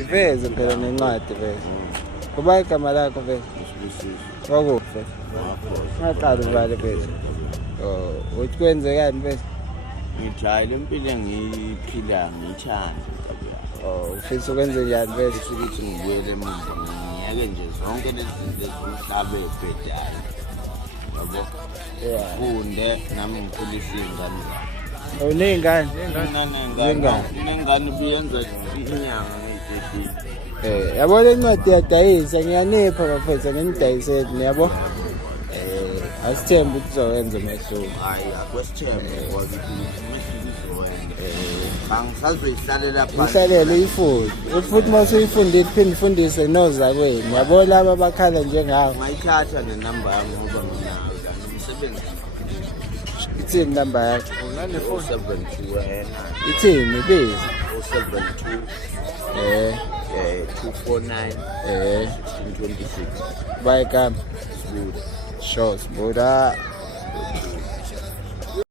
iveze phela nencwadi veze. Kuba igama lakho veze? Wakuphi? Ngaqala ubale veze. Oh, uthi kwenzekani veze? Ngijayele impilo engiyiphila ngiyithanda. Ufisa ukwenze njani veze? Ukuthi ngibuyele emuva ngiyeke nje zonke lezi zinto ezimhlaba ebhedayo. Yabo? Funde nami ngikhulise iy'ngane zami. Uney'ngane? Nengane ibiyenza inyanga ngey'teshini. Yabo le ncwadi iyadayisa, ngiyanipha bafethu nginidayisele niyabo? Asithembe ukuthi uzowenza umehluko. Hhayi, akwesithembe ngoba umehluko uzowenza. Angisazoyihlalela phansi. Ihlalele uyifunde. Futhi uma usuyifundile phinde ufundise nozakwenu. Yabo laba abakhala njengawo. Ngayithatha nenamba yami ngoba mina umsebenzi. Ithini inamba yakho? 072 wena. Ithini ibiza? 072 249 1626. Bayigama. Sibuda. Sure, Sibuda.